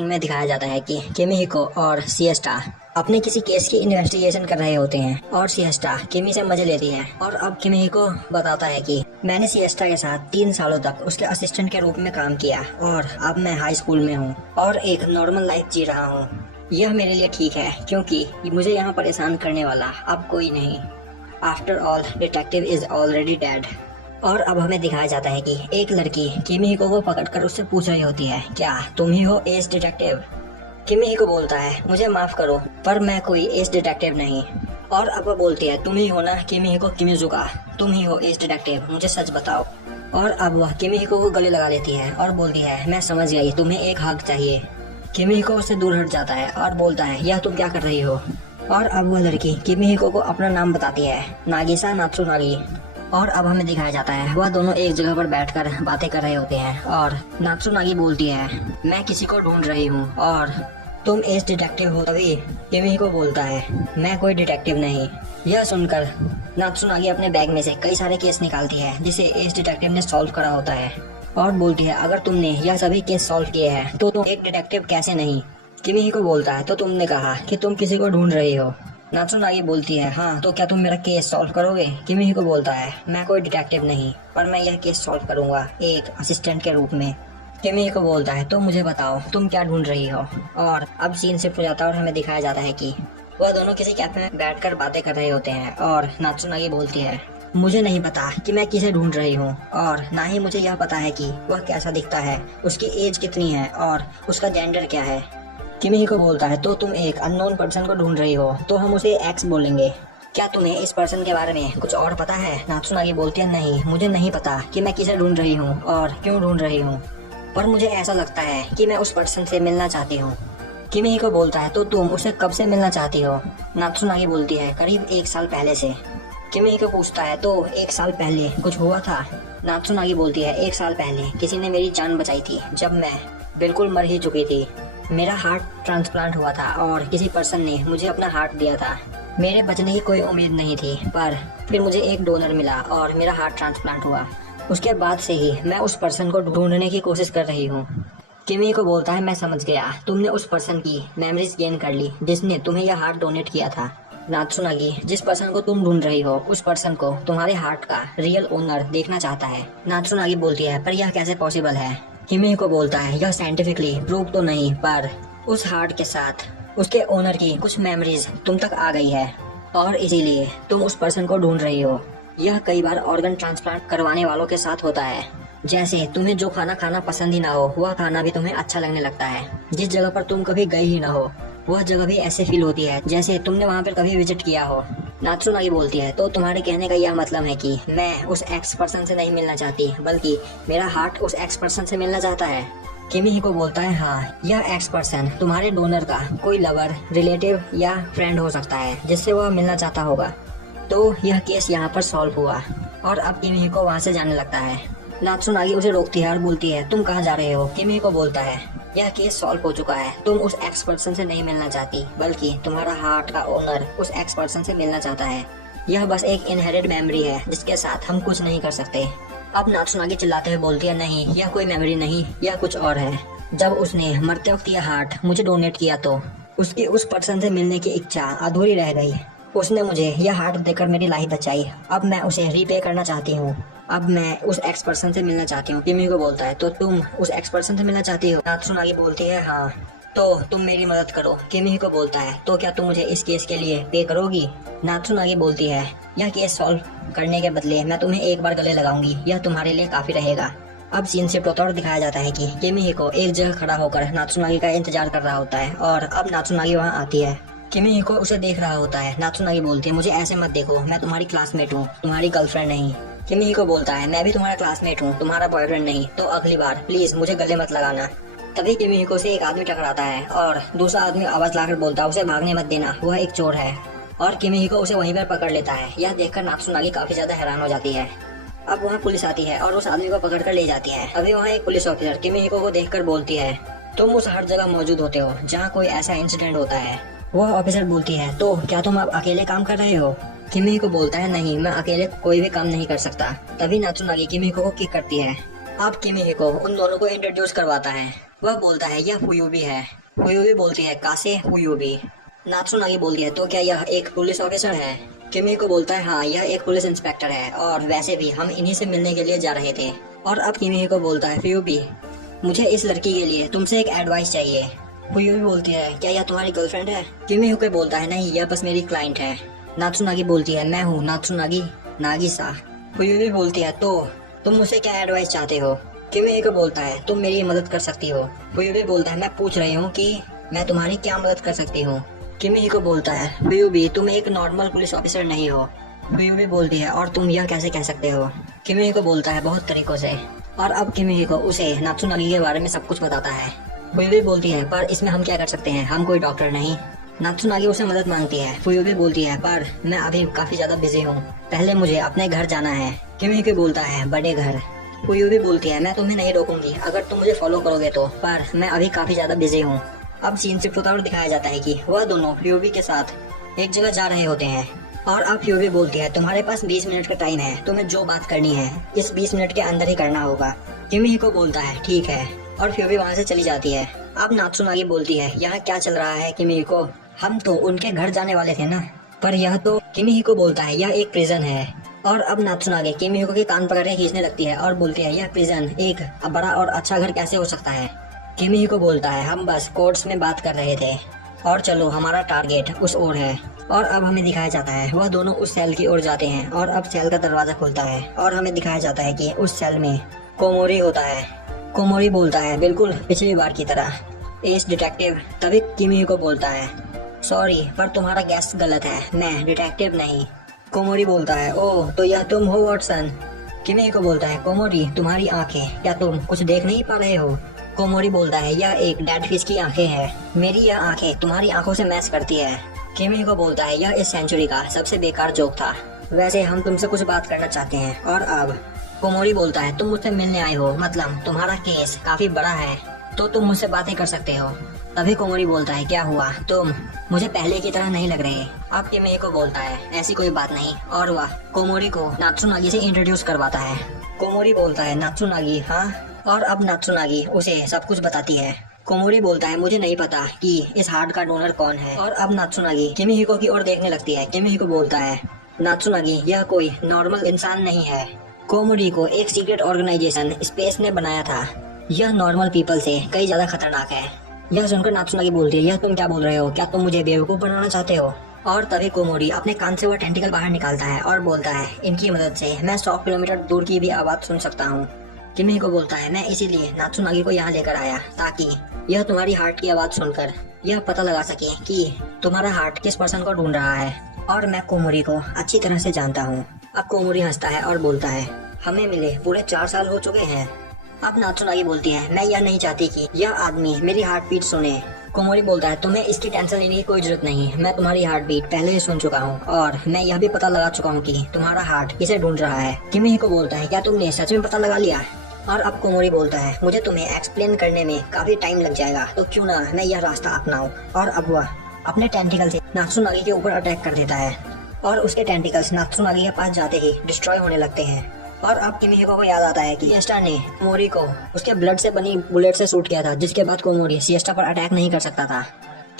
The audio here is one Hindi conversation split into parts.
स्टार्टिंग में दिखाया जाता है कि किमिहिको और सिएस्टा अपने किसी केस की इन्वेस्टिगेशन कर रहे होते हैं और सिएस्टा किमी से मजे लेती है। और अब किमिहिको बताता है कि मैंने सिएस्टा के साथ 3 सालों तक उसके असिस्टेंट के रूप में काम किया और अब मैं हाई स्कूल में हूँ और एक नॉर्मल लाइफ जी रहा हूँ। यह मेरे लिए ठीक है क्योंकि मुझे यहाँ परेशान करने वाला अब कोई नहीं। After all detective is already dead. और अब हमें दिखाया जाता है कि एक लड़की किमिहिको को पकड़कर उससे पूछ रही होती है, क्या तुम ही हो एस डिटेक्टिव? किमिहिको बोलता है, मुझे माफ करो पर मैं कोई एस डिटेक्टिव नहीं। और अब वो बोलती है, तुम ही हो ना किमिहिको किमिजुका, तुम ही हो एस डिटेक्टिव, मुझे सच बताओ। और अब वह किमिहिको को गले लगा लेती है और बोलती है, मैं समझ गई, तुम्हें एक हक चाहिए। किमिहिको उससे दूर हट जाता है और बोलता है, यह तुम क्या कर रही हो? और अब वह लड़की किमिहिको को अपना नाम बताती है, नागिसा नात्सुनागी। और अब हमें दिखाया जाता है वह दोनों एक जगह पर बैठकर बातें कर रहे होते हैं और नात्सुनागी बोलती है, मैं किसी को ढूंढ रही हूँ और तुम एस डिटेक्टिव हो तभी? किमिहिको बोलता है, मैं कोई डिटेक्टिव नहीं। यह सुनकर नात्सुनागी अपने बैग में से कई सारे केस निकालती है जिसे एस डिटेक्टिव ने सॉल्व करा होता है और बोलती है, अगर तुमने यह सभी केस सॉल्व किए हैं तो तुम एक डिटेक्टिव कैसे नहीं? किमिहिको बोलता है, तो तुमने कहा कि तुम किसी को ढूंढ रही हो। नात्सुनागी बोलती है, हाँ तो क्या तुम मेरा केस सॉल्व करोगे? किमिहिको बोलता है, मैं कोई डिटेक्टिव नहीं पर मैं यह केस सॉल्व करूंगा एक असिस्टेंट के रूप में। किमिहिको बोलता है, तो मुझे बताओ तुम क्या ढूंढ रही हो? और अब सीन शिफ्ट हो जाता है और हमें दिखाया जाता है कि वह दोनों किसी कैफे में बैठकर बातें कर रहे होते हैं और नात्सुनागी बोलती है, मुझे नहीं पता कि मैं किसे ढूंढ रही हूँ और ना ही मुझे यह पता है कि वह कैसा दिखता है, उसकी एज कितनी है और उसका जेंडर क्या है। किमिहिको बोलता है, तो तुम एक अननोन पर्सन को ढूंढ रही हो तो हम उसे एक्स बोलेंगे। क्या तुम्हें इस पर्सन के बारे में कुछ और पता है? नात्सुनागी बोलती है, नहीं मुझे नहीं पता कि मैं किसे ढूंढ रही हूँ और क्यों ढूंढ रही हूँ, पर मुझे ऐसा लगता है कि मैं उस पर्सन से मिलना चाहती हूँ। किमिहिको बोलता है, तो तुम उसे कब से मिलना चाहती हो? नात्सुनागी बोलती है, करीब 1 साल पहले से। किमिहिको पूछता है, तो 1 साल पहले कुछ हुआ था? नात्सुनागी बोलती है, 1 साल पहले किसी ने मेरी जान बचाई थी जब मैं बिल्कुल मर ही चुकी थी। मेरा हार्ट ट्रांसप्लांट हुआ था और किसी पर्सन ने मुझे अपना हार्ट दिया था। मेरे बचने की कोई उम्मीद नहीं थी पर फिर मुझे एक डोनर मिला और मेरा हार्ट ट्रांसप्लांट हुआ। उसके बाद से ही मैं उस पर्सन को ढूंढने की कोशिश कर रही हूँ। किमिहिको बोलता है, मैं समझ गया, तुमने उस पर्सन की मेमोरीज गेन कर ली जिसने तुम्हें यह हार्ट डोनेट किया था। नात्सुनागी, जिस पर्सन को तुम ढूंढ रही हो उस पर्सन को तुम्हारे हार्ट का रियल ओनर देखना चाहता है। नात्सुनागी बोलती है, पर यह कैसे पॉसिबल है? किमिहिको बोलता है, यह साइंटिफिकली प्रूव तो नहीं पर उस हार्ट के साथ उसके ओनर की कुछ मेमोरीज तुम तक आ गई है और इसीलिए तुम उस पर्सन को ढूंढ रही हो। यह कई बार ऑर्गन ट्रांसप्लांट करवाने वालों के साथ होता है। जैसे तुम्हें जो खाना खाना पसंद ही ना हो वह खाना भी तुम्हें अच्छा लगने लगता है। जिस जगह पर तुम कभी गए ही ना हो वह जगह भी ऐसे फील होती है जैसे तुमने वहाँ पर कभी विजिट किया हो। नात्सुनागी बोलती है, तो तुम्हारे कहने का यह मतलब है कि मैं उस एक्स पर्सन से नहीं मिलना चाहती बल्कि मेरा हार्ट उस एक्स पर्सन से मिलना चाहता है। किमिहिको बोलता है, हाँ यह एक्स पर्सन तुम्हारे डोनर का कोई लवर, रिलेटिव या फ्रेंड हो सकता है जिससे वह मिलना चाहता होगा। तो यह केस यहाँ पर सॉल्व हुआ और अब किमिहिको वहाँ से जाने लगता है। नात्सुनागी उसे रोकती है और बोलती है, तुम कहाँ जा रहे हो? किमिहिको बोलता है, यह केस सॉल्व हो चुका है, तुम उस एक्स पर्सन से नहीं मिलना चाहती बल्कि तुम्हारा हार्ट का ओनर उस एक्स पर्सन से मिलना चाहता है। यह बस एक इनहेरिट मेमोरी है जिसके साथ हम कुछ नहीं कर सकते। अब नात्सुनागी चिल्लाते हुए बोलती है, नहीं यह कोई मेमोरी नहीं, यह कुछ और है। जब उसने मरते वक्त यह हार्ट मुझे डोनेट किया तो उसकी उस पर्सन से मिलने की इच्छा अधूरी रह गई। उसने मुझे यह हार्ट देकर मेरी लाइफ बचाई, अब मैं उसे रीपे करना चाहती हूँ। अब मैं उस एक्स पर्सन से मिलना चाहती हूँ। किमिहिको बोलता है, तो तुम उस एक्स पर्सन से मिलना चाहती हो? नात्सुनागी बोलती है, हाँ तो तुम मेरी मदद करो। किमिहिको बोलता है, तो क्या तुम मुझे इस केस के लिए पे करोगी? नात्सुनागी बोलती है, यह केस सॉल्व करने के बदले मैं तुम्हें एक बार गले लगाऊंगी, यह तुम्हारे लिए काफी रहेगा। अब सीन से और दिखाया जाता है कि किमिहिको एक जगह खड़ा होकर नात्सुनागी का इंतजार कर रहा होता है और अब नात्सुनागी वहाँ आती है। किमिहिको उसे देख रहा होता है। नात्सुनागी बोलती है, मुझे ऐसे मत देखो, मैं तुम्हारी क्लासमेट हूँ, तुम्हारी गर्लफ्रेंड नहीं। किमिहिको बोलता है, मैं भी तुम्हारा क्लासमेट हूँ, तुम्हारा बॉयफ्रेंड नहीं, तो अगली बार प्लीज मुझे गले मत लगाना। तभी किमिहिको से एक आदमी टकराता है और दूसरा आदमी आवाज लाकर बोलता है, उसे भागने मत देना, वह एक चोर है। और किमिहिको उसे वहीं पर पकड़ लेता है। यह देखकर नात्सुनागी काफी ज्यादा हैरान हो जाती है। अब वहाँ पुलिस आती है और उस आदमी को पकड़ कर ले जाती है। अभी वहाँ एक पुलिस ऑफिसर किमिहिको को देखकर बोलती है, तुम उस हर जगह मौजूद होते हो जहाँ कोई ऐसा इंसिडेंट होता है। वह ऑफिसर बोलती है, तो क्या तुम अब अकेले काम कर रहे हो? किमिहिको बोलता है, नहीं मैं अकेले कोई भी काम नहीं कर सकता। तभी नात्सुनागी किमिहिको को किक करती है। अब किमिहिको उन दोनों को इंट्रोड्यूस करवाता है। वह बोलता है यह फुयूबी है। फुयूबी बोलती है कासे फुयूबी। नात्सुनागी बोलती है तो क्या यह एक पुलिस ऑफिसर है? किमिहिको बोलता है हाँ, यह एक पुलिस इंस्पेक्टर है और वैसे भी हम इन्हीं से मिलने के लिए जा रहे थे। और अब किमिहिको बोलता है फुयूबी, मुझे इस लड़की के लिए तुमसे एक एडवाइस चाहिए। फुयूबी बोलती है क्या यह तुम्हारी गर्लफ्रेंड है? किमिहिको बोलता है नहीं, यह बस मेरी क्लाइंट है। नात्सुनागी बोलती है मैं हूँ नात्सुनागी नागिसा। फुयूबी बोलती है तो तुम मुझसे क्या एडवाइस चाहते हो? किमिहिको बोलता है तुम मेरी मदद कर सकती हो। फुयूबी बोलता है मैं पूछ रही हूँ कि मैं तुम्हारी क्या मदद कर सकती हूँ। किमिहिको बोलता है फुयूबी तुम एक नॉर्मल पुलिस ऑफिसर नहीं हो। फुयूबी बोलती है और तुम यह कैसे कह सकते हो? किमिहिको बोलता है बहुत तरीकों से। और अब किमिहिको उसे नात्सुनागी के बारे में सब कुछ बताता है। फुयूबी बोलती है पर इसमें हम क्या कर सकते हैं, हम कोई डॉक्टर नहीं। नात्सुनागी उसे मदद मांगती है। फुयूबी बोलती है पर मैं अभी काफी ज्यादा बिजी हूँ, पहले मुझे अपने घर जाना है। किमिहिको बोलता है बड़े घर। फुयूबी बोलती है मैं तुम्हें नहीं रोकूंगी अगर तुम मुझे फॉलो करोगे तो, पर मैं अभी काफी ज्यादा बिजी हूँ। अब सीन शिफ्ट होता हुआ दिखाया जाता है कि वह दोनों फ्यूबी के साथ एक जगह जा रहे होते हैं। और अब फ्यूबी बोलती है तुम्हारे पास 20 मिनट का टाइम है, तुम्हें जो बात करनी है इस 20 मिनट के अंदर ही करना होगा। किमिहिको बोलता है ठीक है और फ्यूबी वहाँ से चली जाती है। अब नात्सुनागी बोलती है यहाँ क्या चल रहा है किमिहिको, हम तो उनके घर जाने वाले थे ना। पर यह तो किमिहिको बोलता है यह एक प्रिजन है। और अब नात्सुनागी किमिहिको के कान पकड़ के खींचने लगती है और बोलती है यह प्रिजन एक बड़ा और अच्छा घर कैसे हो सकता है? किमिहिको बोलता है हम बस कोर्ट्स में बात कर रहे थे और चलो हमारा टारगेट उस ओर है। और अब हमें दिखाया जाता है वह दोनों उस सेल की ओर जाते हैं और अब सेल का दरवाजा खुलता है और हमें दिखाया जाता है कि उस सेल में कोमोरी होता है। कोमोरी बोलता है बिल्कुल पिछली बार की तरह एस डिटेक्टिव। तभी किमिहिको बोलता है सॉरी पर तुम्हारा गैस गलत है, मैं डिटेक्टिव नहीं। कोमोरी बोलता है ओह तो यह तुम हो वॉटसन। किमिहिको बोलता है कोमोरी तुम्हारी आंखें, क्या तुम कुछ देख नहीं पा रहे हो? कोमोरी बोलता है यह एक डेड फिश की आंखें हैं, मेरी यह आंखें तुम्हारी आंखों से मैच करती है। किमिहिको बोलता है यह इस सेंचुरी का सबसे बेकार जोक था, वैसे हम तुमसे कुछ बात करना चाहते हैं। और अब कोमोरी बोलता है तुम मुझसे मिलने आए हो, मतलब तुम्हारा केस काफी बड़ा है तो तुम मुझसे बातें कर सकते हो। तभी कोमोरी बोलता है क्या हुआ, तुम मुझे पहले की तरह नहीं लग रहे। अब किमिहिको बोलता है ऐसी कोई बात नहीं और वह कोमोरी को नात्सुनागी से इंट्रोड्यूस करवाता है। कोमोरी बोलता है नात्सुनागी हाँ, और अब नात्सुनागी उसे सब कुछ बताती है। कोमोरी बोलता है मुझे नहीं पता कि इस हार्ट का डोनर कौन है। और अब नात्सुनागी किमिहिको की ओर देखने लगती है। किमिहिको बोलता है नात्सुनागी यह कोई नॉर्मल इंसान नहीं है, कोमोरी को एक सीक्रेट ऑर्गेनाइजेशन स्पेस ने बनाया था, यह नॉर्मल पीपल से कई ज्यादा खतरनाक है। यह सुनकर नात्सुनागी बोलती है यह तुम क्या बोल रहे हो, क्या तुम मुझे बेवकूफ बनाना चाहते हो? और तभी कोमोरी अपने कान से वह टेंटिकल बाहर निकालता है और बोलता है इनकी मदद से मैं 100 किलोमीटर दूर की भी आवाज सुन सकता हूँ। किमिहिको बोलता है मैं इसीलिए नात्सुनागी को यहाँ लेकर आया ताकि यह तुम्हारी हार्ट की आवाज सुनकर यह पता लगा सके कि तुम्हारा हार्ट किस पर्सन को ढूंढ रहा है। और मैं कोमोरी को अच्छी तरह से जानता हूँ। अब कोमोरी हंसता है और बोलता है हमें मिले पूरे 4 साल हो चुके हैं। अब नात्सुनागी बोलती है मैं यह नहीं चाहती कि यह आदमी मेरी हार्ट बीट सुने। कोमोरी बोलता है तुम्हें इसकी टेंशन लेने की कोई जरूरत नहीं, मैं तुम्हारी हार्ट बीट पहले ही सुन चुका हूँ और मैं यह भी पता लगा चुका हूँ कि तुम्हारा हार्ट किसे ढूंढ रहा है। किमिहिको बोलता है क्या तुमने सच में पता लगा लिया? और अब कोमोरी बोलता है मुझे तुम्हें एक्सप्लेन करने में काफी टाइम लग जाएगा तो क्यों ना मैं यह रास्ता अपनाऊं। और अब वह अपने टेंटिकल से नात्सुनागी के ऊपर अटैक कर देता है और उसके टेंटिकल्स नात्सुनागी के पास जाते ही डिस्ट्रॉय होने लगते हैं। और अब किमिहिको को याद आता है कि सिएस्टा ने कोमोरी को उसके ब्लड से बनी बुलेट से शूट किया था, जिसके बाद कोमोरी सिएस्टा पर अटैक नहीं कर सकता था।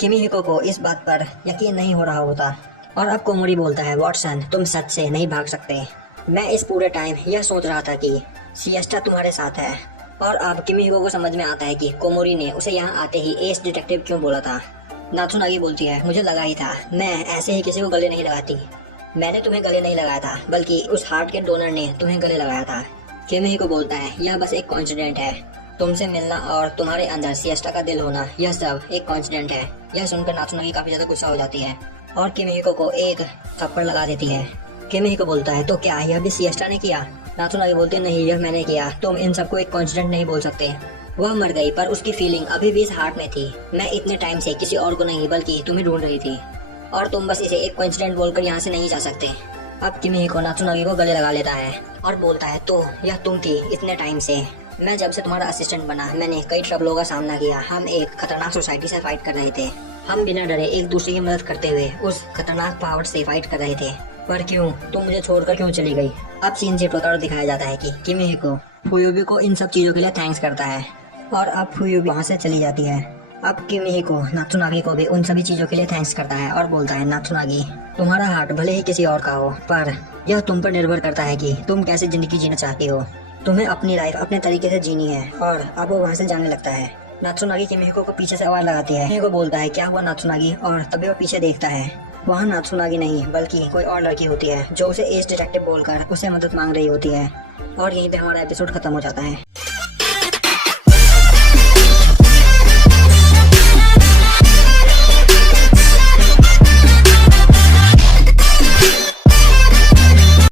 किमिहिको को इस बात पर यकीन नहीं हो रहा होता। और अब कोमोरी बोलता है वॉटसन तुम सच से नहीं भाग सकते, मैं इस पूरे टाइम यह सोच रहा था कि सिएस्टा तुम्हारे साथ है। और अब किमिहिको को समझ में आता है कि कोमोरी ने उसे यहाँ आते ही एस डिटेक्टिव क्यों बोला था। नात्सुनागी बोलती है मुझे लगा ही था, मैं ऐसे ही किसी को गले नहीं लगाती, मैंने तुम्हें गले नहीं लगाया था बल्कि उस हार्ट के डोनर ने तुम्हें गले लगाया था। किमिहिको बोलता है यह बस एक कोइंसिडेंट है, तुमसे मिलना और तुम्हारे अंदर सिएस्टा का दिल होना यह सब एक कोइंसिडेंट है। यह सुनकर नात्सुनागी काफी ज्यादा गुस्सा हो जाती है और किमिहिको को एक थप्पड़ लगा देती है। किमिहिको बोलता है तो क्या यह भी सिएस्टा ने किया? नात्सुनागी बोलते नहीं यह मैंने किया, तुम इन सबको एक कोइंसिडेंट नहीं बोल सकते। वह मर गई पर उसकी फीलिंग अभी भी इस हार्ट में थी, मैं इतने टाइम से किसी और को नहीं बल्कि तुम्हें ढूंढ रही थी और तुम बस इसे एक कोइंसिडेंट बोलकर यहाँ से नहीं जा सकते। अब किमिहिको नात्सुनागी को गले लगा लेता है और बोलता है तो यह तुम थी इतने टाइम से, मैं जब से तुम्हारा असिस्टेंट बना मैंने कई ट्रबलों का सामना किया, हम एक खतरनाक सोसाइटी से फाइट कर रहे थे, हम बिना डरे एक दूसरे की मदद करते हुए उस खतरनाक पावर से फाइट कर रहे थे, पर क्यों तुम मुझे छोड़कर क्यों चली गई? अब सीन से प्रकार दिखाया जाता है कि किमिहिको फुयूबी को इन सब चीजों के लिए थैंक्स करता है और अब फुयू भी वहाँ से चली जाती है। अब किमिहिको नात्सुनागी को भी उन सभी चीजों के लिए थैंक्स करता है और बोलता है, नात्सुनागी तुम्हारा हार्ट भले ही किसी और का हो, पर यह तुम पर निर्भर करता है कि तुम कैसे जिंदगी जीना चाहती हो। तुम्हें अपनी लाइफ अपने तरीके से जीनी है। और अब वो वहाँ से जाने लगता है। नात्सुनागी किमिहिको को पीछे से आवाज लगाती है। किमिहिको बोलता है, क्या हुआ नात्सुनागी? और तभी वो पीछे देखता है, वहाँ नात्सुनागी नहीं बल्कि कोई और लड़की होती है जो उसे एस डिटेक्टिव बोलकर उसे मदद मांग रही होती है। और यहीं पे हमारा एपिसोड खत्म हो जाता है।